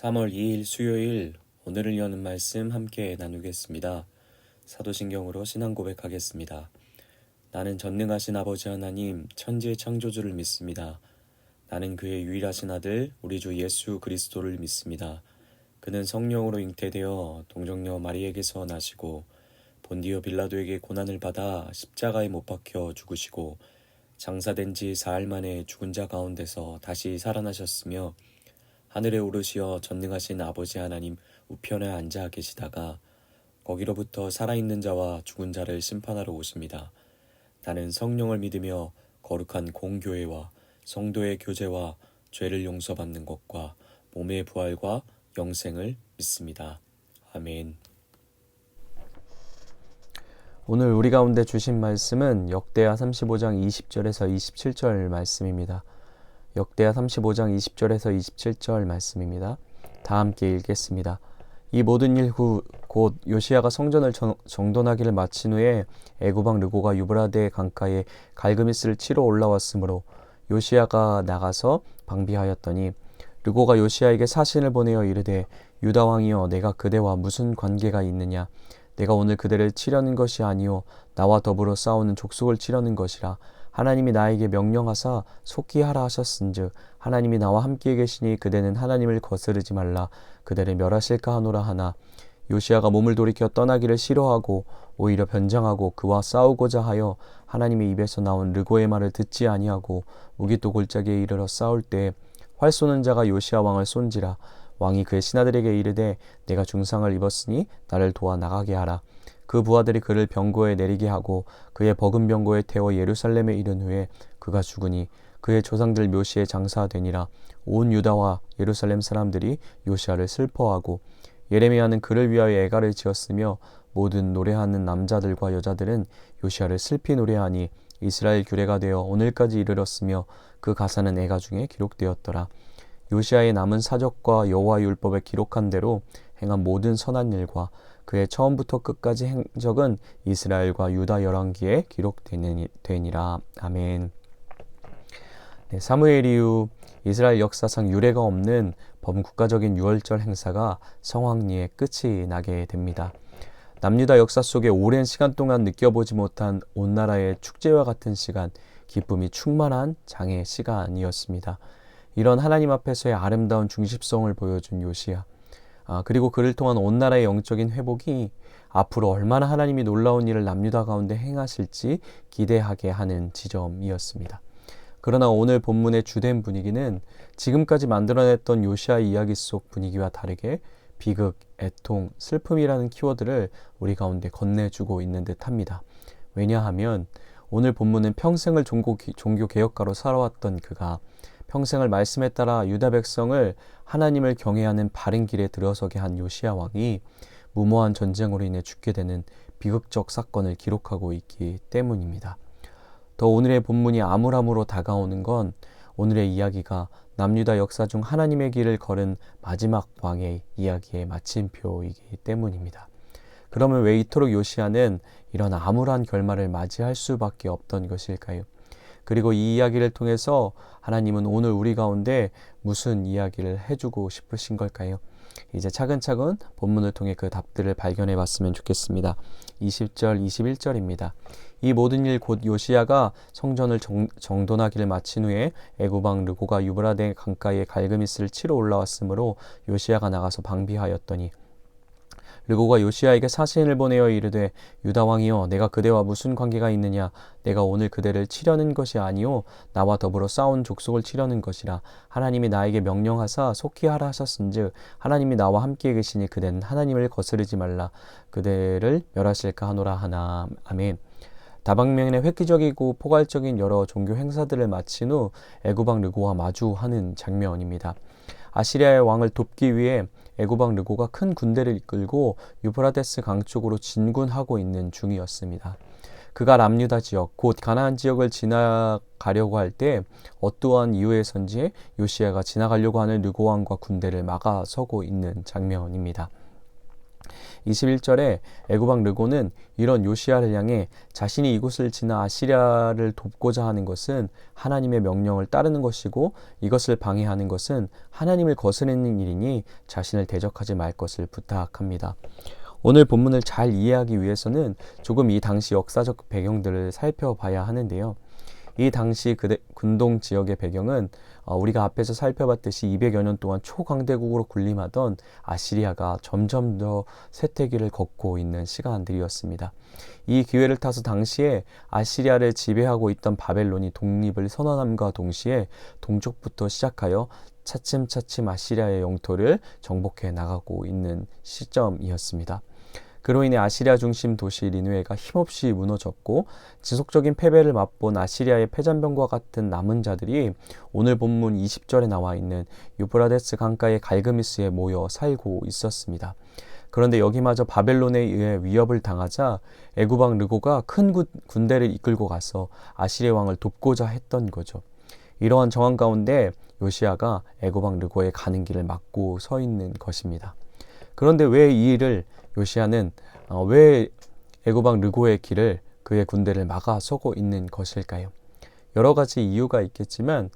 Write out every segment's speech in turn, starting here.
3월 2일 수요일 오늘을 여는 말씀 함께 나누겠습니다. 사도신경으로 신앙 고백하겠습니다. 나는 전능하신 아버지 하나님 천지의 창조주를 믿습니다. 나는 그의 유일하신 아들 우리 주 예수 그리스도를 믿습니다. 그는 성령으로 잉태되어 동정녀 마리에게서 나시고 본디오 빌라도에게 고난을 받아 십자가에 못 박혀 죽으시고 장사된 지 사흘 만에 죽은 자 가운데서 다시 살아나셨으며 하늘에 오르시어 전능하신 아버지 하나님 우편에 앉아 계시다가 거기로부터 살아있는 자와 죽은 자를 심판하러 오십니다. 나는 성령을 믿으며 거룩한 공교회와 성도의 교제와 죄를 용서받는 것과 몸의 부활과 영생을 믿습니다. 아멘. 오늘 우리 가운데 주신 말씀은 역대하 35장 20절에서 27절 말씀입니다. 역대하 35장 20절에서 27절 말씀입니다. 다 함께 읽겠습니다. 이 모든 일 후 곧 요시야가 성전을 정돈하기를 마친 후에 애굽왕 르고가 유브라데 강가에 갈그미스를 치러 올라왔으므로 요시야가 나가서 방비하였더니 르고가 요시야에게 사신을 보내어 이르되 유다 왕이여 내가 그대와 무슨 관계가 있느냐 내가 오늘 그대를 치려는 것이 아니요 나와 더불어 싸우는 족속을 치려는 것이라 하나님이 나에게 명령하사 속히 하라 하셨은즉 하나님이 나와 함께 계시니 그대는 하나님을 거스르지 말라 그대를 멸하실까 하노라 하나 요시야가 몸을 돌이켜 떠나기를 싫어하고 오히려 변장하고 그와 싸우고자 하여 하나님의 입에서 나온 르고의 말을 듣지 아니하고 무기토 골짜기에 이르러 싸울 때 활 쏘는 자가 요시야 왕을 쏜지라 왕이 그의 신하들에게 이르되 내가 중상을 입었으니 나를 도와 나가게 하라. 그 부하들이 그를 병고에 내리게 하고 그의 버금 병고에 태워 예루살렘에 이른 후에 그가 죽으니 그의 조상들 묘시에 장사되니라. 온 유다와 예루살렘 사람들이 요시야를 슬퍼하고 예레미야는 그를 위하여 애가를 지었으며 모든 노래하는 남자들과 여자들은 요시야를 슬피 노래하니 이스라엘 규례가 되어 오늘까지 이르렀으며 그 가사는 애가 중에 기록되었더라. 요시야의 남은 사적과 여호와 율법에 기록한 대로 행한 모든 선한 일과 그의 처음부터 끝까지 행적은 이스라엘과 유다 열왕기에 기록되니라. 아멘. 사무엘 이후 이스라엘 역사상 유례가 없는 범국가적인 유월절 행사가 성황리에 끝이 나게 됩니다. 남유다 역사 속에 오랜 시간 동안 느껴보지 못한 온 나라의 축제와 같은 시간, 기쁨이 충만한 장의 시간이었습니다. 이런 하나님 앞에서의 아름다운 중심성을 보여준 요시야. 그리고 그를 통한 온 나라의 영적인 회복이 앞으로 얼마나 하나님이 놀라운 일을 남유다 가운데 행하실지 기대하게 하는 지점이었습니다. 그러나 오늘 본문의 주된 분위기는 지금까지 만들어냈던 요시야 이야기 속 분위기와 다르게 비극, 애통, 슬픔이라는 키워드를 우리 가운데 건네주고 있는 듯합니다. 왜냐하면 오늘 본문은 평생을 종교개혁가로 살아왔던 그가 평생을 말씀에 따라 유다 백성을 하나님을 경외하는 바른 길에 들어서게 한 요시야 왕이 무모한 전쟁으로 인해 죽게 되는 비극적 사건을 기록하고 있기 때문입니다. 더 오늘의 본문이 암울함으로 다가오는 건 오늘의 이야기가 남유다 역사 중 하나님의 길을 걸은 마지막 왕의 이야기의 마침표이기 때문입니다. 그러면 왜 이토록 요시야는 이런 암울한 결말을 맞이할 수밖에 없던 것일까요? 그리고 이 이야기를 통해서 하나님은 오늘 우리 가운데 무슨 이야기를 해주고 싶으신 걸까요? 이제 차근차근 본문을 통해 그 답들을 발견해 봤으면 좋겠습니다. 20절, 21절입니다. 이 모든 일 곧 요시야가 성전을 정돈하기를 마친 후에 애굽왕 르고가 유브라데 강가에 갈그미스를 치러 올라왔으므로 요시야가 나가서 방비하였더니 르고가 요시야에게 사신을 보내어 이르되 유다 왕이여 내가 그대와 무슨 관계가 있느냐 내가 오늘 그대를 치려는 것이 아니요 나와 더불어 싸운 족속을 치려는 것이라 하나님이 나에게 명령하사 속히 하라 하셨은즉 하나님이 나와 함께 계시니 그대는 하나님을 거스르지 말라 그대를 멸하실까 하노라 하나. 아멘. 다방면의 획기적이고 포괄적인 여러 종교 행사들을 마친 후 애굽왕 르고와 마주하는 장면입니다. 아시리아의 왕을 돕기 위해 애굽왕 르고가 큰 군대를 이끌고 유브라데스 강 쪽으로 진군하고 있는 중이었습니다. 그가 남유다 지역, 곧 가나안 지역을 지나가려고 할 때 어떠한 이유에선지 요시야가 지나가려고 하는 르고 왕과 군대를 막아서고 있는 장면입니다. 21절에 애굽왕 르고는 이런 요시야를 향해 자신이 이곳을 지나 아시리아를 돕고자 하는 것은 하나님의 명령을 따르는 것이고 이것을 방해하는 것은 하나님을 거스르는 일이니 자신을 대적하지 말 것을 부탁합니다. 오늘 본문을 잘 이해하기 위해서는 조금 이 당시 역사적 배경들을 살펴봐야 하는데요. 이 당시 근동 지역의 배경은 우리가 앞에서 살펴봤듯이 200여 년 동안 초강대국으로 군림하던 아시리아가 점점 더 쇠퇴기를 걷고 있는 시간들이었습니다. 이 기회를 타서 당시에 아시리아를 지배하고 있던 바벨론이 독립을 선언함과 동시에 동쪽부터 시작하여 차츰차츰 아시리아의 영토를 정복해 나가고 있는 시점이었습니다. 그로 인해 아시리아 중심 도시 니느웨가 힘없이 무너졌고 지속적인 패배를 맛본 아시리아의 패잔병과 같은 남은 자들이 오늘 본문 20절에 나와 있는 유브라데스 강가의 갈그미스에 모여 살고 있었습니다. 그런데 여기마저 바벨론에 의해 위협을 당하자 애굽왕 르고가 큰 군대를 이끌고 가서 아시리아 왕을 돕고자 했던 거죠. 이러한 정황 가운데 요시야가 애굽왕 르고의 가는 길을 막고 서 있는 것입니다. 그런데 왜 이 일을 요시야는 왜 애굽왕 르고의 길을 그의 군대를 막아서고 있는 것일까요? 여러 가지 이유가 있겠지만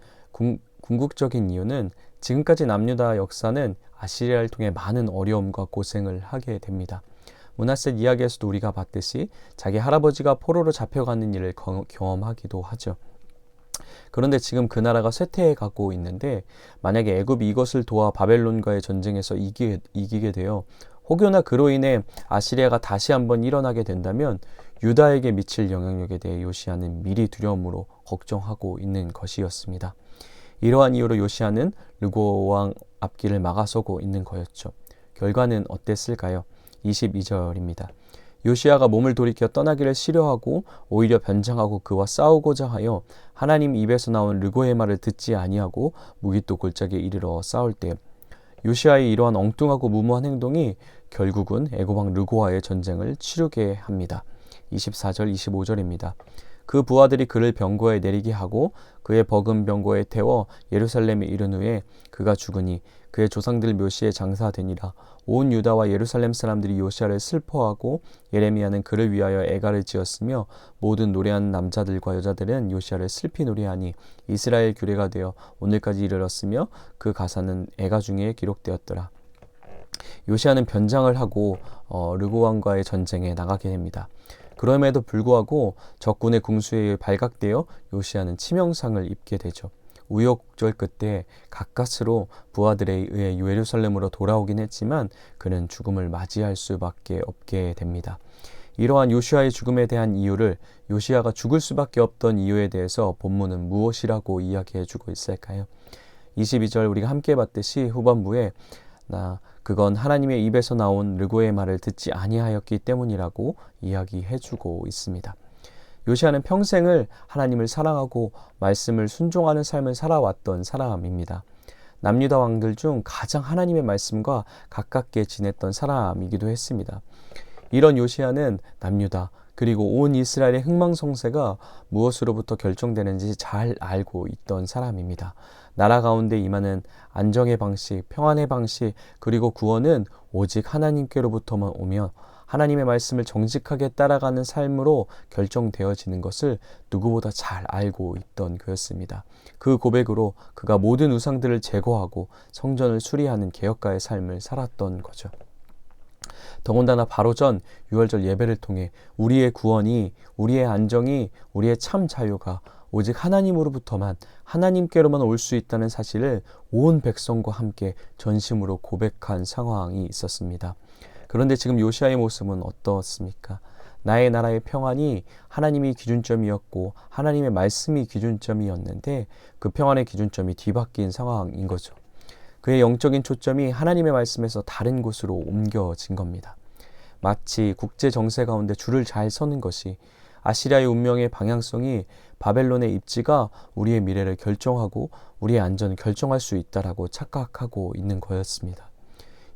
궁극적인 이유는 지금까지 남유다 역사는 아시리아를 통해 많은 어려움과 고생을 하게 됩니다. 므낫세 이야기에서도 우리가 봤듯이 자기 할아버지가 포로로 잡혀가는 일을 경험하기도 하죠. 그런데 지금 그 나라가 쇠퇴해 가고 있는데 만약에 애굽이 이것을 도와 바벨론과의 전쟁에서 이기게 되어 혹여나 그로 인해 아시리아가 다시 한번 일어나게 된다면 유다에게 미칠 영향력에 대해 요시야는 미리 두려움으로 걱정하고 있는 것이었습니다. 이러한 이유로 요시야는 르고 왕 앞길을 막아서고 있는 거였죠. 결과는 어땠을까요? 22절입니다. 요시야가 몸을 돌이켜 떠나기를 싫어하고 오히려 변장하고 그와 싸우고자 하여 하나님 입에서 나온 르고의 말을 듣지 아니하고 무기또 골짜기에 이르러 싸울 때 요시야의 이러한 엉뚱하고 무모한 행동이 결국은 애굽왕 르고와의 전쟁을 치르게 합니다. 24절 25절입니다. 그 부하들이 그를 병거에 내리게 하고 그의 버금 병거에 태워 예루살렘에 이른 후에 그가 죽으니 그의 조상들 묘시에 장사되니라. 온 유다와 예루살렘 사람들이 요시야를 슬퍼하고 예레미야는 그를 위하여 애가를 지었으며 모든 노래하는 남자들과 여자들은 요시야를 슬피 노래하니 이스라엘 규례가 되어 오늘까지 이르렀으며 그 가사는 애가 중에 기록되었더라. 요시야는 변장을 하고 르고 왕과의 전쟁에 나가게 됩니다. 그럼에도 불구하고 적군의 궁수에 의해 발각되어 요시야는 치명상을 입게 되죠. 우여곡절 끝에 가까스로 부하들에 의해 예루살렘으로 돌아오긴 했지만 그는 죽음을 맞이할 수밖에 없게 됩니다. 이러한 요시야의 죽음에 대한 이유를 요시야가 죽을 수밖에 없던 이유에 대해서 본문은 무엇이라고 이야기해주고 있을까요? 22절 우리가 함께 봤듯이 후반부에 그건 하나님의 입에서 나온 르고의 말을 듣지 아니하였기 때문이라고 이야기해주고 있습니다. 요시야는 평생을 하나님을 사랑하고 말씀을 순종하는 삶을 살아왔던 사람입니다. 남유다 왕들 중 가장 하나님의 말씀과 가깝게 지냈던 사람이기도 했습니다. 이런 요시야는 남유다 그리고 온 이스라엘의 흥망성쇠가 무엇으로부터 결정되는지 잘 알고 있던 사람입니다. 나라 가운데 임하는 안정의 방식, 평안의 방식, 그리고 구원은 오직 하나님께로부터만 오며 하나님의 말씀을 정직하게 따라가는 삶으로 결정되어지는 것을 누구보다 잘 알고 있던 그였습니다. 그 고백으로 그가 모든 우상들을 제거하고 성전을 수리하는 개혁가의 삶을 살았던 거죠. 더군다나 바로 전 유월절 예배를 통해 우리의 구원이, 우리의 안정이, 우리의 참 자유가 오직 하나님으로부터만, 하나님께로만 올 수 있다는 사실을 온 백성과 함께 전심으로 고백한 상황이 있었습니다. 그런데 지금 요시야의 모습은 어떻습니까? 나의 나라의 평안이 하나님이 기준점이었고 하나님의 말씀이 기준점이었는데 그 평안의 기준점이 뒤바뀐 상황인 거죠. 그의 영적인 초점이 하나님의 말씀에서 다른 곳으로 옮겨진 겁니다. 마치 국제 정세 가운데 줄을 잘 서는 것이 아시리아의 운명의 방향성이 바벨론의 입지가 우리의 미래를 결정하고 우리의 안전을 결정할 수 있다라고 착각하고 있는 거였습니다.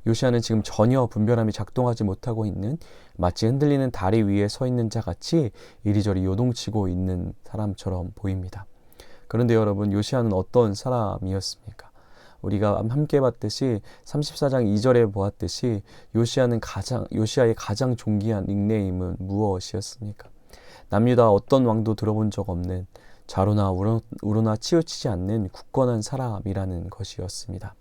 요시야는 지금 전혀 분별함이 작동하지 못하고 있는 마치 흔들리는 다리 위에 서 있는 자 같이 이리저리 요동치고 있는 사람처럼 보입니다. 그런데 여러분, 요시야는 어떤 사람이었습니까? 우리가 함께 봤듯이 34장 2절에 보았듯이 요시아의 가장 존귀한 닉네임은 무엇이었습니까? 남유다 어떤 왕도 들어본 적 없는 좌로나 우로나 치우치지 않는 굳건한 사람이라는 것이었습니다.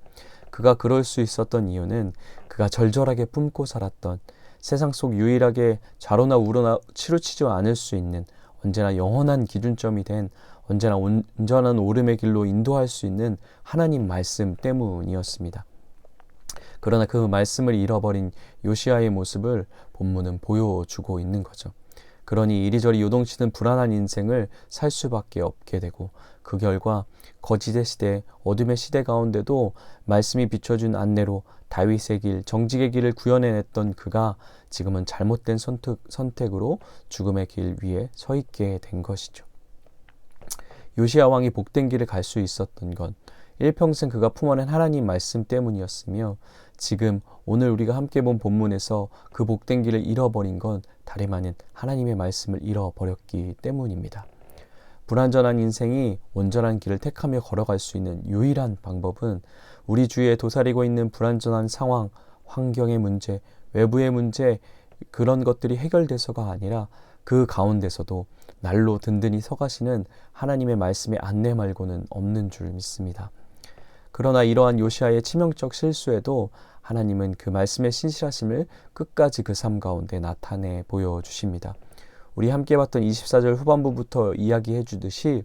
그가 그럴 수 있었던 이유는 그가 절절하게 품고 살았던 세상 속 유일하게 좌로나 우로나 치우치지 않을 수 있는 언제나 영원한 기준점이 된 언제나 온전한 오름의 길로 인도할 수 있는 하나님 말씀 때문이었습니다. 그러나 그 말씀을 잃어버린 요시아의 모습을 본문은 보여주고 있는 거죠. 그러니 이리저리 요동치는 불안한 인생을 살 수밖에 없게 되고 그 결과 거짓의 시대, 어둠의 시대 가운데도 말씀이 비춰준 안내로 다윗의 길, 정직의 길을 구현해냈던 그가 지금은 잘못된 선택으로 죽음의 길 위에 서 있게 된 것이죠. 요시야 왕이 복된 길을 갈 수 있었던 건 일평생 그가 품어낸 하나님 말씀 때문이었으며 지금 오늘 우리가 함께 본 본문에서 그 복된 길을 잃어버린 건 다름 아닌 하나님의 말씀을 잃어버렸기 때문입니다. 불완전한 인생이 온전한 길을 택하며 걸어갈 수 있는 유일한 방법은 우리 주위에 도사리고 있는 불완전한 상황, 환경의 문제, 외부의 문제 그런 것들이 해결돼서가 아니라 그 가운데서도 날로 든든히 서가시는 하나님의 말씀의 안내 말고는 없는 줄 믿습니다. 그러나 이러한 요시아의 치명적 실수에도 하나님은 그 말씀의 신실하심을 끝까지 그 삶 가운데 나타내 보여주십니다. 우리 함께 봤던 24절 후반부부터 이야기해 주듯이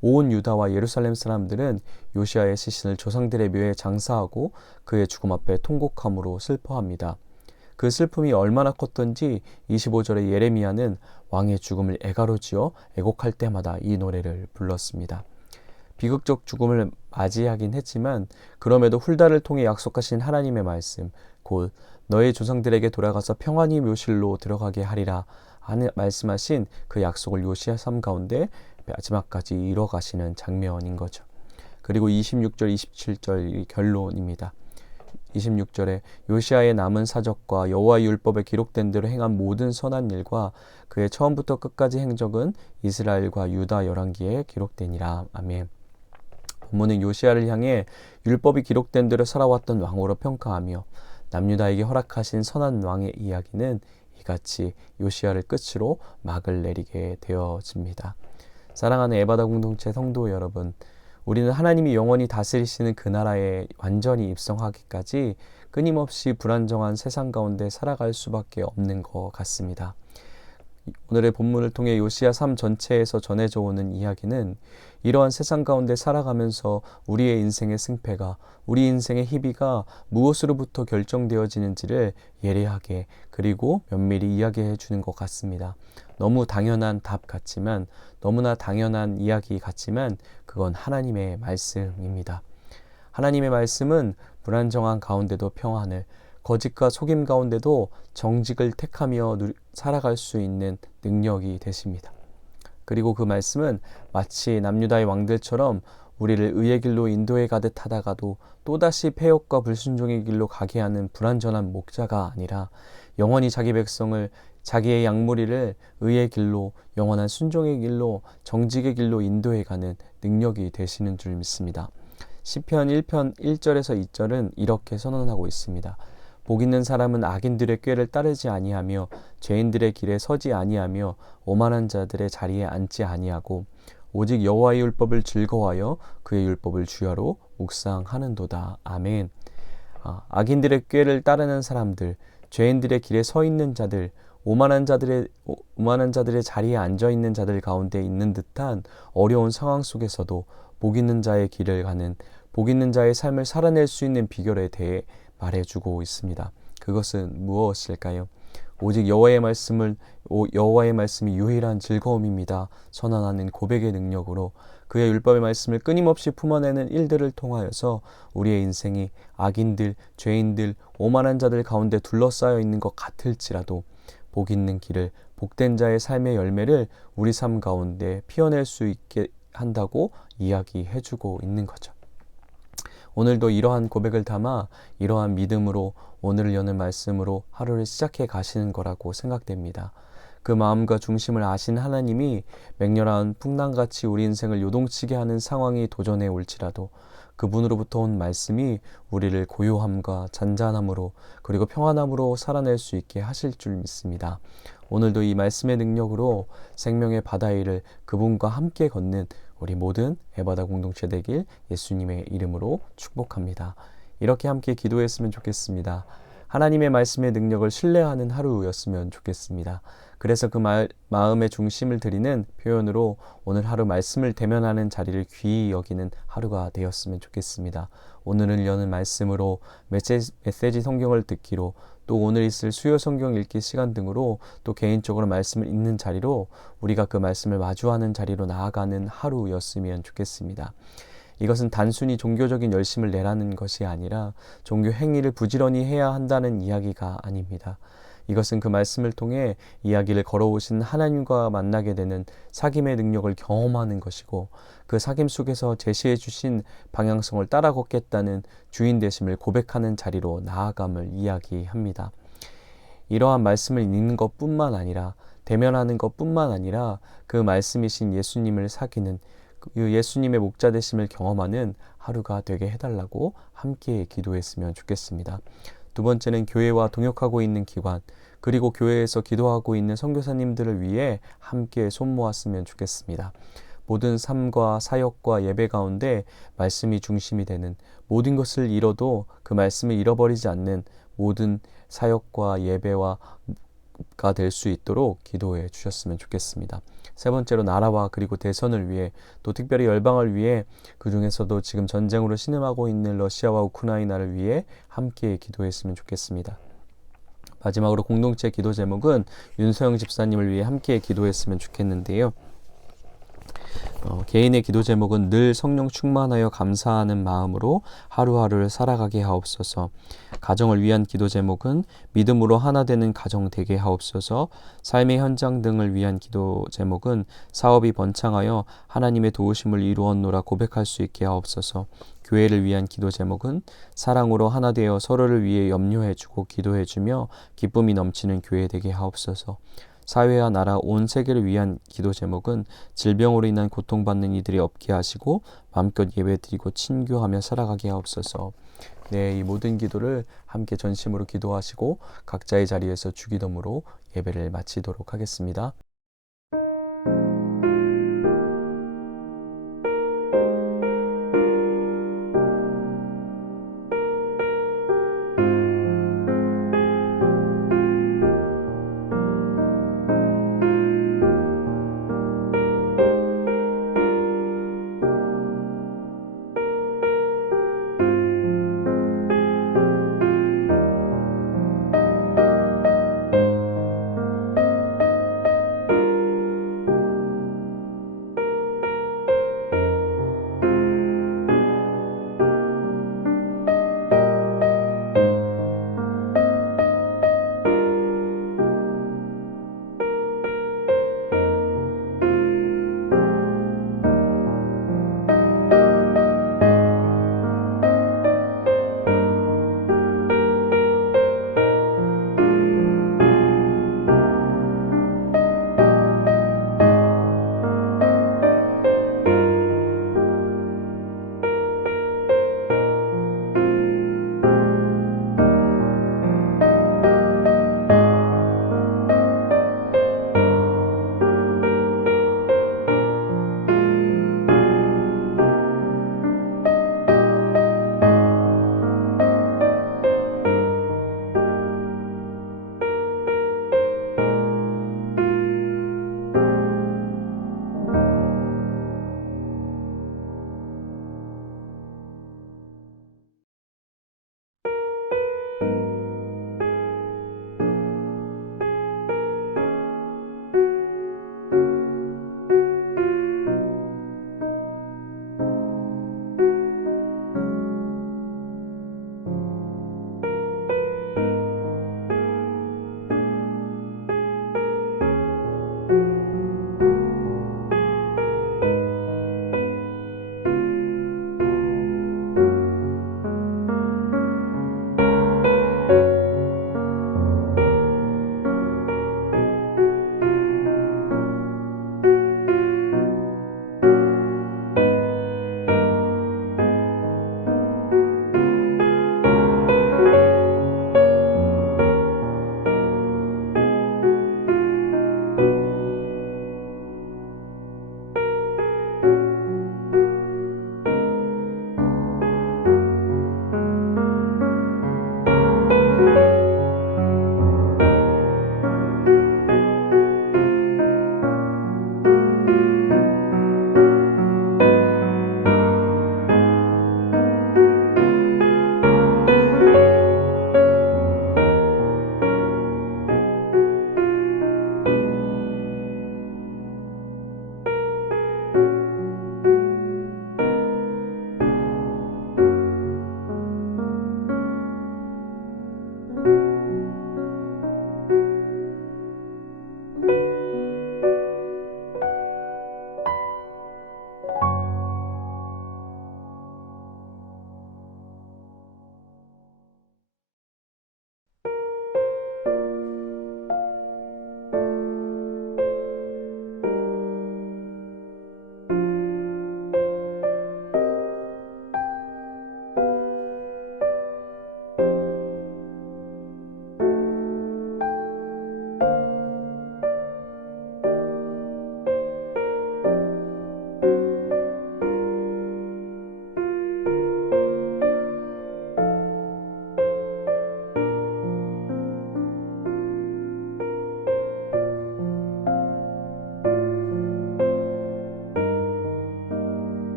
온 유다와 예루살렘 사람들은 요시아의 시신을 조상들의 묘에 장사하고 그의 죽음 앞에 통곡함으로 슬퍼합니다. 그 슬픔이 얼마나 컸던지 25절의 예레미야는 왕의 죽음을 애가로 지어 애곡할 때마다 이 노래를 불렀습니다. 비극적 죽음을 맞이하긴 했지만 그럼에도 훌다를 통해 약속하신 하나님의 말씀, 곧 너의 조상들에게 돌아가서 평안히 묘실로 들어가게 하리라 하는 말씀하신 그 약속을 요시야 삶 가운데 마지막까지 이뤄가시는 장면인 거죠. 그리고 26절, 27절 결론입니다. 26절에 요시아의 남은 사적과 여호와의 율법에 기록된 대로 행한 모든 선한 일과 그의 처음부터 끝까지 행적은 이스라엘과 유다 열왕기에 기록되니라. 아멘. 본문은 요시아를 향해 율법이 기록된 대로 살아왔던 왕으로 평가하며 남유다에게 허락하신 선한 왕의 이야기는 이같이 요시아를 끝으로 막을 내리게 되어집니다. 사랑하는 에바다 공동체 성도 여러분, 우리는 하나님이 영원히 다스리시는 그 나라에 완전히 입성하기까지 끊임없이 불안정한 세상 가운데 살아갈 수밖에 없는 것 같습니다. 오늘의 본문을 통해 요시야 삶 전체에서 전해져 오는 이야기는 이러한 세상 가운데 살아가면서 우리의 인생의 승패가, 우리 인생의 희비가 무엇으로부터 결정되어지는지를 예리하게 그리고 면밀히 이야기해 주는 것 같습니다. 너무 당연한 답 같지만, 너무나 당연한 이야기 같지만 그건 하나님의 말씀입니다. 하나님의 말씀은 불안정한 가운데도 평안을, 거짓과 속임 가운데도 정직을 택하며 살아갈 수 있는 능력이 되십니다. 그리고 그 말씀은 마치 남유다의 왕들처럼 우리를 의의 길로 인도해 가듯 하다가도 또다시 패역과 불순종의 길로 가게 하는 불완전한 목자가 아니라 영원히 자기 백성을, 자기의 양무리를 의의 길로, 영원한 순종의 길로, 정직의 길로 인도해 가는 능력이 되시는 줄 믿습니다. 시편 1편 1절에서 2절은 이렇게 선언하고 있습니다. 복 있는 사람은 악인들의 꾀를 따르지 아니하며 죄인들의 길에 서지 아니하며 오만한 자들의 자리에 앉지 아니하고 오직 여호와의 율법을 즐거워하여 그의 율법을 주야로 묵상하는도다. 아멘. 악인들의 꾀를 따르는 사람들, 죄인들의 길에 서 있는 자들, 오만한 자들의 자리에 앉아 있는 자들 가운데 있는 듯한 어려운 상황 속에서도 복 있는 자의 길을 가는, 복 있는 자의 삶을 살아낼 수 있는 비결에 대해 말해주고 있습니다. 그것은 무엇일까요? 오직 여호와의 말씀이 유일한 즐거움입니다. 선언하는 고백의 능력으로 그의 율법의 말씀을 끊임없이 품어내는 일들을 통하여서 우리의 인생이 악인들, 죄인들, 오만한 자들 가운데 둘러싸여 있는 것 같을지라도 복 있는 길을, 복된 자의 삶의 열매를 우리 삶 가운데 피어낼 수 있게 한다고 이야기해주고 있는 거죠. 오늘도 이러한 고백을 담아 이러한 믿음으로 오늘을 여는 말씀으로 하루를 시작해 가시는 거라고 생각됩니다. 그 마음과 중심을 아신 하나님이 맹렬한 풍랑같이 우리 인생을 요동치게 하는 상황이 도전해 올지라도 그분으로부터 온 말씀이 우리를 고요함과 잔잔함으로 그리고 평안함으로 살아낼 수 있게 하실 줄 믿습니다. 오늘도 이 말씀의 능력으로 생명의 바다 위를 그분과 함께 걷는 우리 모든 에바다 공동체 되길 예수님의 이름으로 축복합니다. 이렇게 함께 기도했으면 좋겠습니다. 하나님의 말씀의 능력을 신뢰하는 하루였으면 좋겠습니다. 그래서 그 마음의 중심을 드리는 표현으로 오늘 하루 말씀을 대면하는 자리를 귀히 여기는 하루가 되었으면 좋겠습니다. 오늘을 여는 말씀으로 메시지 성경을 듣기로 또 오늘 있을 수요 성경 읽기 시간 등으로 또 개인적으로 말씀을 읽는 자리로 우리가 그 말씀을 마주하는 자리로 나아가는 하루였으면 좋겠습니다. 이것은 단순히 종교적인 열심을 내라는 것이 아니라 종교 행위를 부지런히 해야 한다는 이야기가 아닙니다. 이것은 그 말씀을 통해 이야기를 걸어오신 하나님과 만나게 되는 사귐의 능력을 경험하는 것이고 그 사귐 속에서 제시해 주신 방향성을 따라 걷겠다는 주인 되심을 고백하는 자리로 나아감을 이야기합니다. 이러한 말씀을 읽는 것뿐만 아니라 대면하는 것뿐만 아니라 그 말씀이신 예수님을 사귀는 그 예수님의 목자 되심을 경험하는 하루가 되게 해달라고 함께 기도했으면 좋겠습니다. 두 번째는 교회와 동역하고 있는 기관 그리고 교회에서 기도하고 있는 선교사님들을 위해 함께 손모았으면 좋겠습니다. 모든 삶과 사역과 예배 가운데 말씀이 중심이 되는 모든 것을 잃어도 그 말씀을 잃어버리지 않는 모든 사역과 예배가 될 수 있도록 기도해 주셨으면 좋겠습니다. 세 번째로 나라와 그리고 대선을 위해 또 특별히 열방을 위해 그 중에서도 지금 전쟁으로 신음하고 있는 러시아와 우크라이나를 위해 함께 기도했으면 좋겠습니다. 마지막으로 공동체 기도 제목은 윤서영 집사님을 위해 함께 기도했으면 좋겠는데요. 개인의 기도 제목은 늘 성령 충만하여 감사하는 마음으로 하루하루를 살아가게 하옵소서. 가정을 위한 기도 제목은 믿음으로 하나 되는 가정 되게 하옵소서. 삶의 현장 등을 위한 기도 제목은 사업이 번창하여 하나님의 도우심을 이루었노라 고백할 수 있게 하옵소서. 교회를 위한 기도 제목은 사랑으로 하나 되어 서로를 위해 염려해주고 기도해주며 기쁨이 넘치는 교회 되게 하옵소서. 사회와 나라 온 세계를 위한 기도 제목은 질병으로 인한 고통받는 이들이 없게 하시고 마음껏 예배드리고 친교하며 살아가게 하옵소서. 네, 이 모든 기도를 함께 전심으로 기도하시고 각자의 자리에서 주기도문으로 예배를 마치도록 하겠습니다.